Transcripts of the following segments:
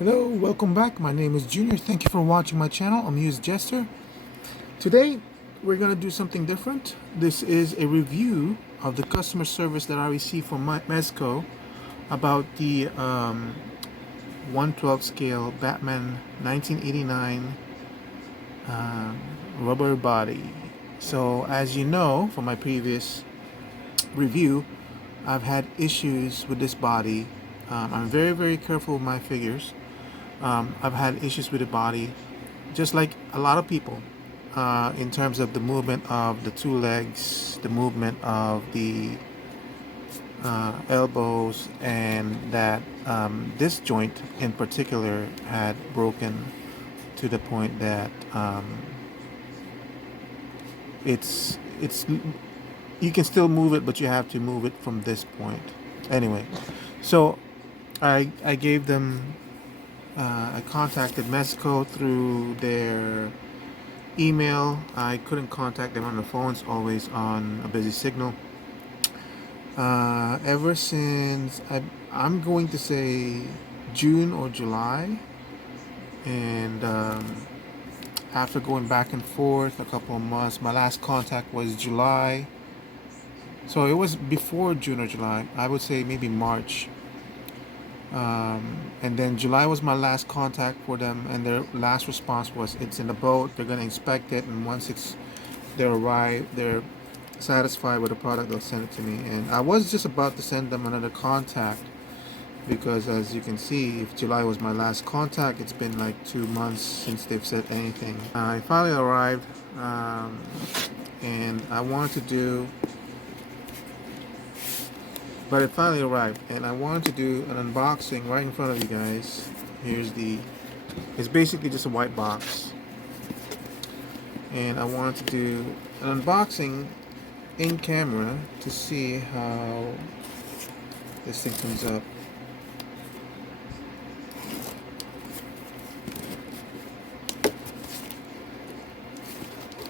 Hello, welcome back. My name is Junior. Thank you for watching my channel. I'm Used Jester. Today, we're going to do something different. This is a review of the customer service that I received from Mezco about the 1/12 scale Batman 1989 rubber body. So, as you know from my previous review, I've had issues with this body. I'm very, very careful with my figures. I've had issues with the body, just like a lot of people, in terms of the movement of the two legs, the movement of the elbows, and that this joint in particular had broken to the point that it's you can still move it, but you have to move it from this point. Anyway, so I gave them. I contacted Mezco through their email. I couldn't contact them on the phone. It's always on a busy signal. Ever since I'm going to say June or July, and after going back and forth a couple of months, my last contact was July. So it was before June or July. I would say maybe March. And then July was my last contact for them, and their last response was, "It's in the boat. They're gonna inspect it, and once they're satisfied with the product, they'll send it to me." And I was just about to send them another contact because, as you can see, if July was my last contact, it's been like 2 months since they've said anything. I finally arrived, and I wanted to do. But it finally arrived, and I wanted to do an unboxing right in front of you guys. It's basically just a white box. And I wanted to do an unboxing in camera to see how this thing comes up.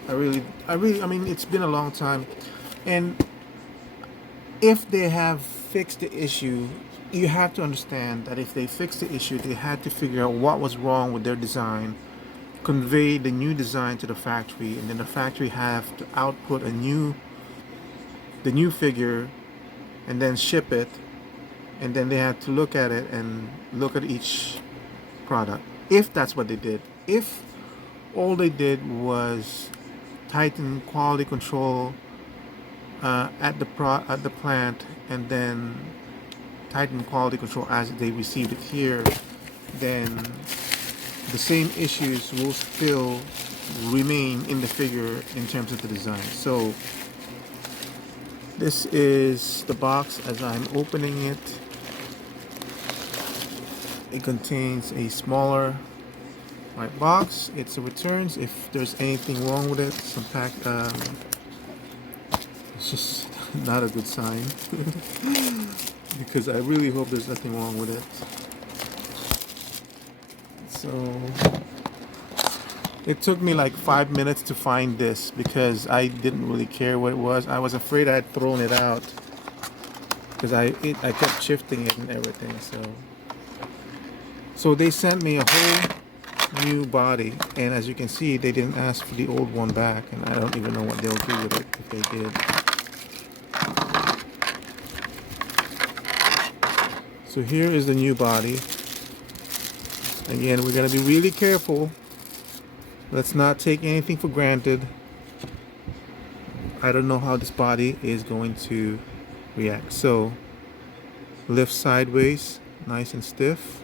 I mean, it's been a long time. And if they have fixed the issue, you have to understand that if they fixed the issue, they had to figure out what was wrong with their design, convey the new design to the factory, and then the factory have to output the new figure, and then ship it, and then they have to look at it and look at each product. If that's what they did, if all they did was tighten quality control at the plant, and then tighten quality control as they received it here, then the same issues will still remain in the figure in terms of the design. So this is the box as I'm opening it. It contains a smaller white box. It's a returns if there's anything wrong with it. It's just not a good sign because I really hope there's nothing wrong with it. So it took me like 5 minutes to find this because I didn't really care what it was. I was afraid I'd thrown it out because I kept shifting it and everything. So they sent me a whole new body, and as you can see, they didn't ask for the old one back, and I don't even know what they'll do with it if they did. So here is the new body. Again, we're going to be really careful. Let's not take anything for granted. I don't know how this body is going to react. So, lift sideways, nice and stiff.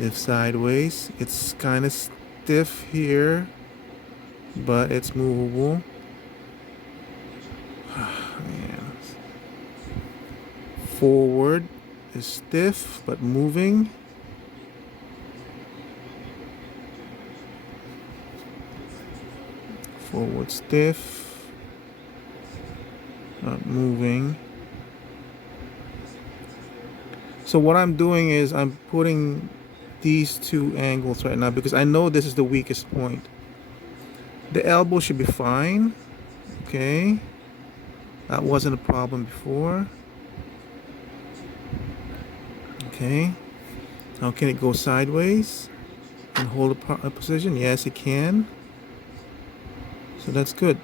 Lift sideways. It's kind of stiff here, but it's movable. Forward is stiff but moving. Forward stiff, not moving. So what I'm doing is I'm putting these two angles right now because I know this is the weakest point. The elbow should be fine. Okay, that wasn't a problem before. Okay, Now, can it go sideways and hold a position? Yes, it can. So that's good.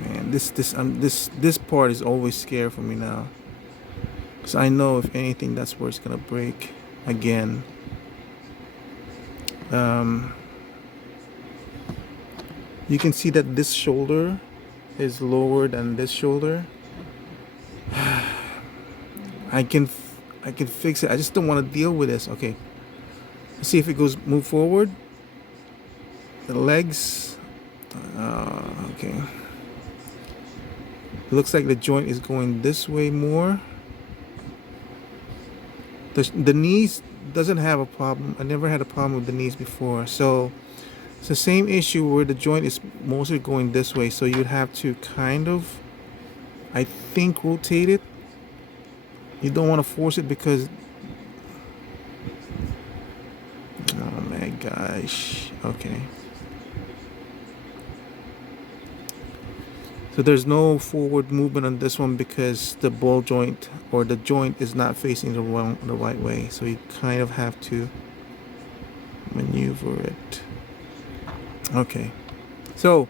Man, this part is always scary for me now, because I know if anything, that's where it's gonna break again. Um, you can see that this shoulder is lower than this shoulder. I can I can fix it. I just don't want to deal with this. Okay, let's see if it goes move forward. The legs. Okay. Looks like the joint is going this way more. The knees doesn't have a problem. I never had a problem with the knees before. So it's the same issue where the joint is mostly going this way. So you'd have to kind of, I think, rotate it. You don't want to force it because, oh my gosh. Okay. So there's no forward movement on this one because the ball joint or the joint is not facing the right way. So you kind of have to maneuver it. Okay. So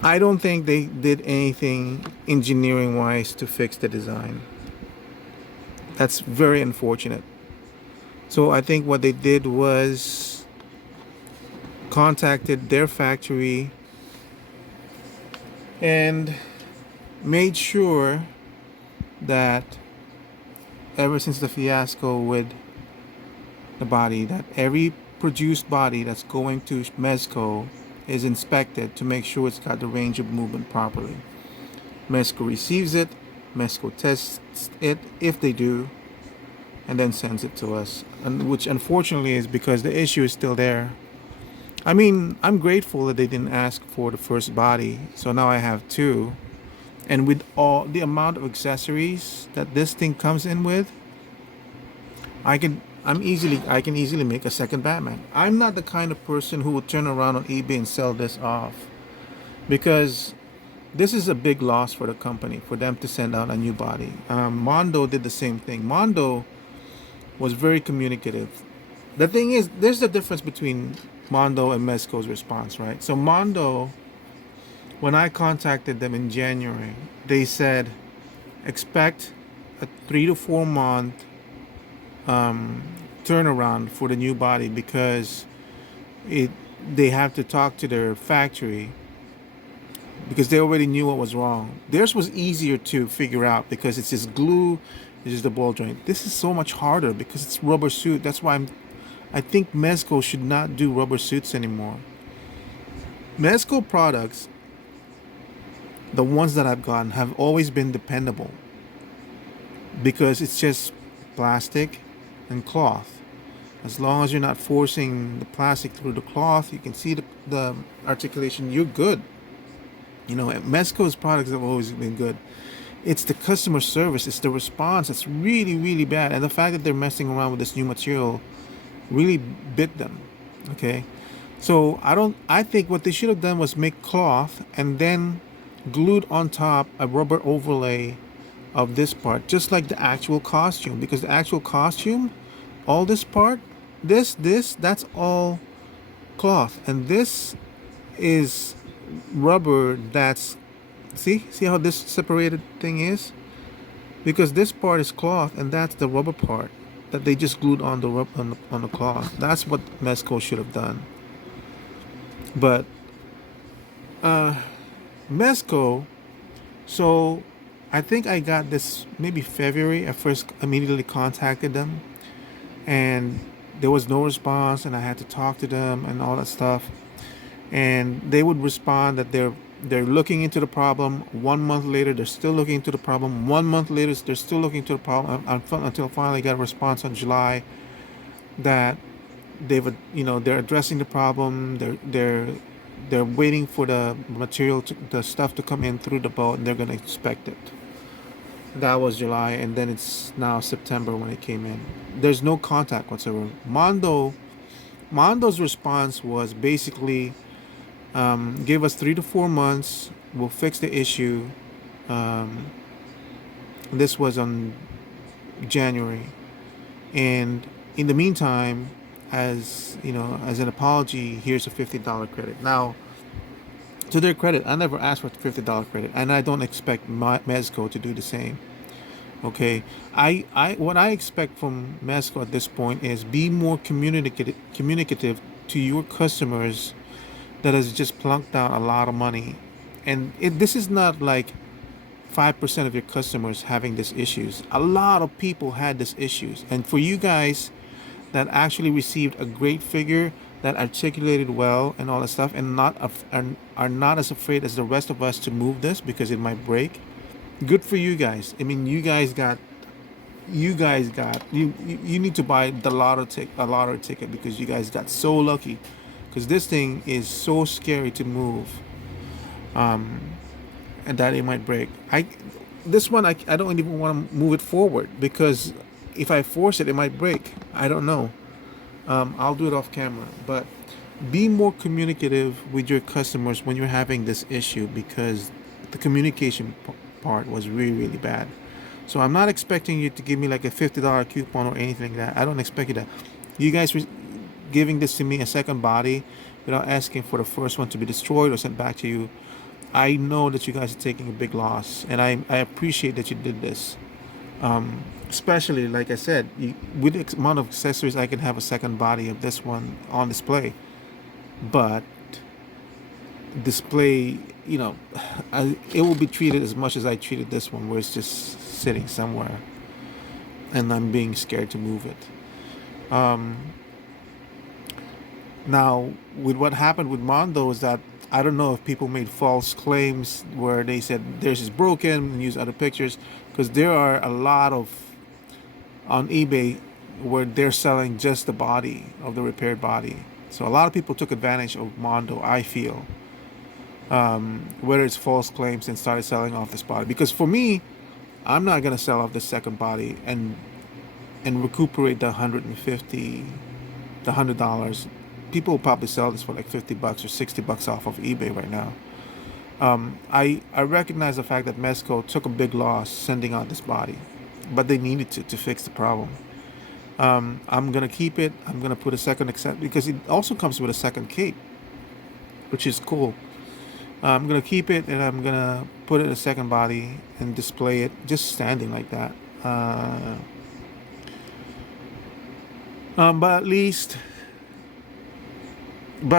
I don't think they did anything engineering wise to fix the design. That's very unfortunate. So I think what they did was contacted their factory and made sure that ever since the fiasco with the body, that every produced body that's going to Mezco is inspected to make sure it's got the range of movement properly. Mezco receives it, Mezco tests it if they do, and then sends it to us, and which unfortunately is because the issue is still there. I mean, I'm grateful that they didn't ask for the first body, so now I have two. And with all the amount of accessories that this thing comes in with, I can easily make a second Batman. I'm not the kind of person who would turn around on eBay and sell this off, because this is a big loss for the company for them to send out a new body. Mondo did the same thing. Mondo was very communicative. The thing is, there's a difference between Mondo and Mezco's response, right? So Mondo, when I contacted them in January, they said expect a 3 to 4 month turnaround for the new body because they have to talk to their factory because they already knew what was wrong. Theirs was easier to figure out because it's just glue, it's just the ball joint. This is so much harder because it's rubber suit. That's why I think Mezco should not do rubber suits anymore. Mezco products, the ones that I've gotten, have always been dependable because it's just plastic and cloth. As long as you're not forcing the plastic through the cloth, you can see the articulation, you're good. You know, Mezco's products have always been good. It's the customer service, it's the response that's really, really bad. And the fact that they're messing around with this new material really bit them. Okay. So I think what they should have done was make cloth and then glued on top a rubber overlay of this part, just like the actual costume, because the actual costume, all this part, that's all cloth, and this is rubber. That's see how this separated thing is, because this part is cloth and that's the rubber part that they just glued on the cloth. That's what Mezco should have done. But Mezco, so I think I got this maybe February. I first immediately contacted them and there was no response, and I had to talk to them and all that stuff, and they would respond that they're looking into the problem. 1 month later, they're still looking into the problem. 1 month later, they're still looking into the problem until finally I got a response on July that they're addressing the problem. They're waiting for the material, the stuff to come in through the boat, and they're going to inspect it. That was July, and then it's now September when it came in. There's no contact whatsoever. Mondo's response was basically Give us 3 to 4 months. We'll fix the issue. Um, this was on January, and in the meantime, as you know, as an apology, here's a $50 credit. Now, to their credit, I never asked for a $50 credit, and I don't expect Mezco to do the same. Okay, what I expect from Mezco at this point is be more communicative to your customers that has just plunked down a lot of money, and this is not like 5% of your customers having these issues. A lot of people had these issues, and for you guys that actually received a great figure that articulated well and all that stuff, and are not as afraid as the rest of us to move this because it might break. Good for you guys. I mean, you need to buy the lottery ticket because you guys got so lucky, because this thing is so scary to move, and that it might break. I don't even want to move it forward because if I force it, it might break. I don't know. I'll do it off camera, but be more communicative with your customers when you're having this issue, because the communication part was really, really bad. So I'm not expecting you to give me like a $50 coupon or anything like that. I don't expect you to. You guys giving this to me a second body without asking for the first one to be destroyed or sent back to you. I know that you guys are taking a big loss, and I appreciate that you did this. Especially, like I said, with the amount of accessories, I can have a second body of this one on display. But display, it will be treated as much as I treated this one, where it's just sitting somewhere, and I'm being scared to move it. Now, with what happened with Mondo is that I don't know if people made false claims where they said theirs is broken and use other pictures, because there are a lot of on eBay where they're selling just the body of the repaired body. So a lot of people took advantage of Mondo, I feel, whether it's false claims, and started selling off this body. Because for me, I'm not gonna sell off the second body and recuperate the $100. People will probably sell this for like $50 or $60 off of eBay right now. I recognize the fact that Mezco took a big loss sending out this body, but they needed to fix the problem. I'm gonna keep it. I'm gonna put a second accent because it also comes with a second cape, which is cool. I'm gonna keep it, and I'm gonna put it in a second body and display it just standing like that. But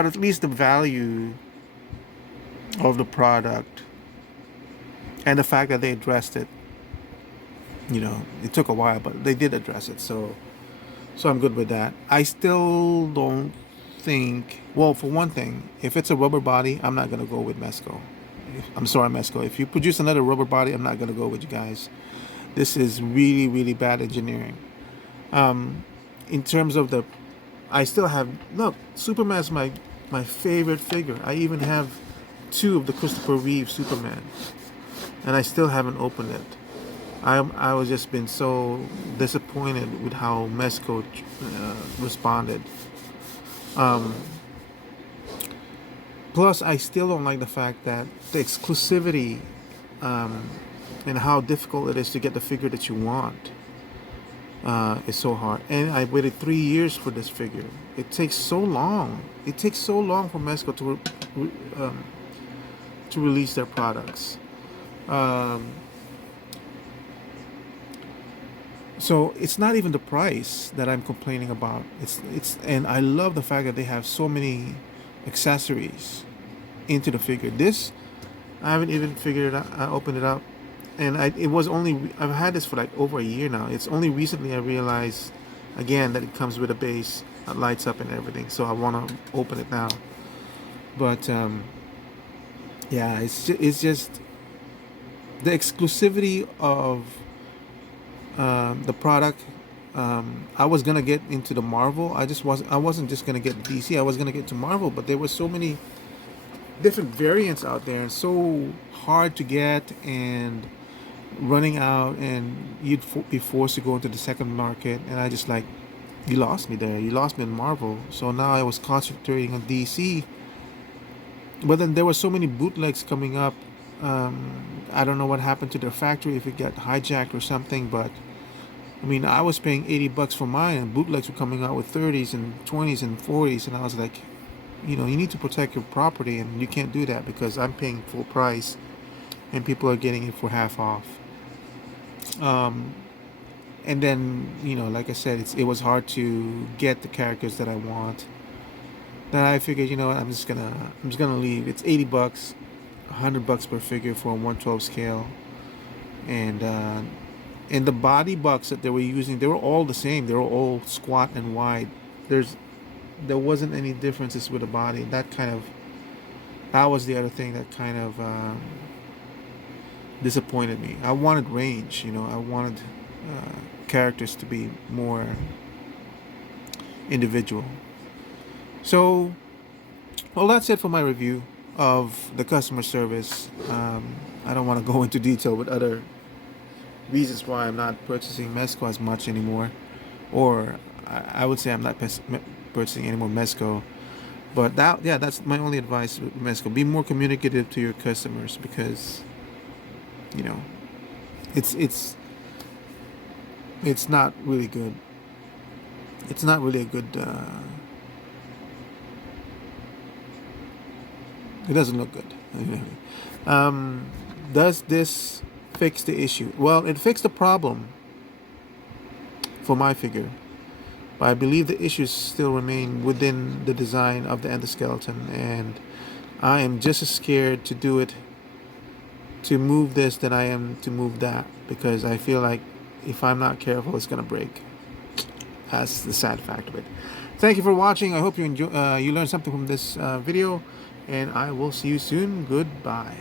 at least the value of the product and the fact that they addressed it, it took a while, but they did address it. So I'm good with that. I still don't think, well, for one thing, if it's a rubber body, I'm not gonna go with Mezco. I'm sorry, Mezco. If you produce another rubber body, I'm not gonna go with you guys. This is really, really bad engineering. In terms of I still have, look, Superman's my favorite figure. I even have 2 of the Christopher Reeve Superman, and I still haven't opened it. I was just been so disappointed with how Mezco responded. Plus, I still don't like the fact that the exclusivity, and how difficult it is to get the figure that you want, is so hard. And I waited 3 years for this figure. It takes so long. It takes so long for Mezco to release their products. So it's not even the price that I'm complaining about. And I love the fact that they have so many accessories into the figure. This, I haven't even figured it out. I opened it up, and I've had this for like over a year now. It's only recently I realized again that it comes with a base that lights up and everything. So I want to open it now. But yeah, it's just the exclusivity of the product. I was gonna get into the Marvel. I wasn't just gonna get DC. I was gonna get to Marvel, but there were so many different variants out there, and so hard to get, and running out, and you'd be forced to go into the second market. And I just like, you lost me there. You lost me in Marvel. So now I was concentrating on DC, But then there were so many bootlegs coming up. I don't know what happened to their factory, if it got hijacked or something, but I mean, I was paying $80 for mine, and bootlegs were coming out with 30s and 20s and 40s, and I was like, you need to protect your property, and you can't do that because I'm paying full price, and people are getting it for half off. Um, and then, like I said, it was hard to get the characters that I want. Then I figured, what, I'm just gonna leave. It's $80, $100 per figure for a 112 scale, and the body bucks that they were using, they were all the same. They were all squat and wide. There wasn't any differences with the body. That was the other thing that kind of disappointed me. I wanted range. I wanted characters to be more individual. So, well, that's it for my review of the customer service. I don't want to go into detail with other reasons why I'm not purchasing Mezco as much anymore, or I would say I'm not purchasing any more Mezco. But that's my only advice with Mezco. Be more communicative to your customers, because you know it's it's it's not really good. It's not really a good. It doesn't look good. um, does this fix the issue? Well, it fixed the problem for my figure, but I believe the issues still remain within the design of the endoskeleton, and I am just as scared to do it, to move this, than I am to move that, because I feel like if I'm not careful, it's gonna break. That's the sad fact of it. Thank you for watching. I hope you learned something from this video, and I will see you soon. Goodbye.